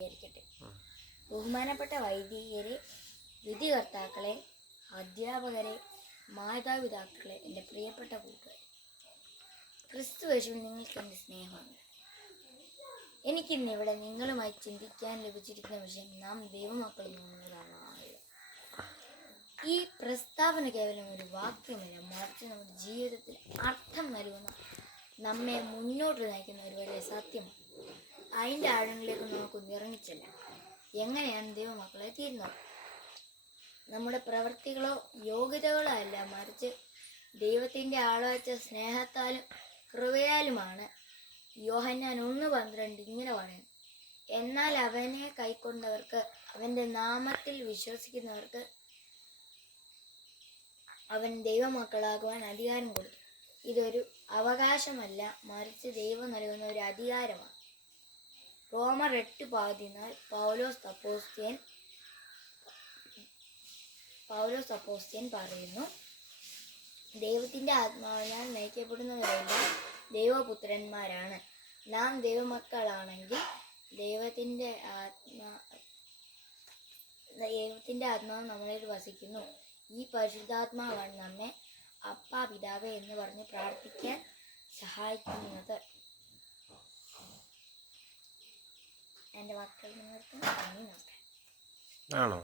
വിചാരിക്കട്ടെ. ബഹുമാനപ്പെട്ട വൈദികരെ, വിധികർത്താക്കളെ, അധ്യാപകരെ, മാതാപിതാക്കളെ, എൻ്റെ പ്രിയപ്പെട്ട കൂട്ടുകാരെ, ക്രിസ്തുയേശുവിൽ നിങ്ങൾക്ക് എൻ്റെ സ്നേഹമാണ്. എനിക്കിന്നിവിടെ നിങ്ങളുമായി ചിന്തിക്കാൻ ലഭിച്ചിരിക്കുന്ന വിഷയം നാം ദൈവമക്കൾ എന്നുള്ളതാണ്. ഈ പ്രസ്താവന കേവലം ഒരു വാക്യമല്ല, മറിച്ച് നമ്മുടെ ജീവിതത്തിൽ അർത്ഥം നൽകുന്ന, നമ്മെ മുന്നോട്ട് നയിക്കുന്ന ഒരു വലിയ സത്യമാണ്. അതിൻ്റെ ആഴങ്ങളിലേക്ക് നമുക്കൊന്ന് ഇറങ്ങിച്ചെല്ലാം. എങ്ങനെയാണ് ദൈവമക്കളെ തീരുന്നത്? നമ്മുടെ പ്രവൃത്തികളോ യോഗ്യതകളോ അല്ല, മറിച്ച് ദൈവത്തിൻ്റെ ആളവച്ച സ്നേഹത്താലും കൃപയാലുമാണ്. യോഹന്നാൻ 1:12 ഇങ്ങനെ പറയുന്നു: എന്നാൽ അവനെ കൈക്കൊണ്ടവർക്ക്, അവൻ്റെ നാമത്തിൽ വിശ്വസിക്കുന്നവർക്ക് അവൻ ദൈവമക്കളാകുവാൻ അധികാരം കൊടുത്തു. ഇതൊരു അവകാശമല്ല, മറിച്ച് ദൈവം നൽകുന്ന ഒരു അധികാരമാണ്. റോമർ 8:14 പൗലോസ് അപ്പോസ്തലൻ പറയുന്നു: ദൈവത്തിൻ്റെ ആത്മാവിനാൽ നയിക്കപ്പെടുന്നവരെല്ലാം ദൈവപുത്രന്മാരാണ്. നാം ദൈവമക്കളാണെങ്കിൽ ദൈവത്തിൻ്റെ ആത്മാവ് നമ്മളിൽ വസിക്കുന്നു. ഈ പരിശുദ്ധാത്മാവാണ് നമ്മെ അപ്പാ പിതാവേ എന്ന് പറഞ്ഞ് പ്രാർത്ഥിക്കാൻ സഹായിക്കുന്നത്. എൻ്റെ വാക്കുകൾ നിങ്ങൾക്ക് നന്ദി. നമസ്കാരം.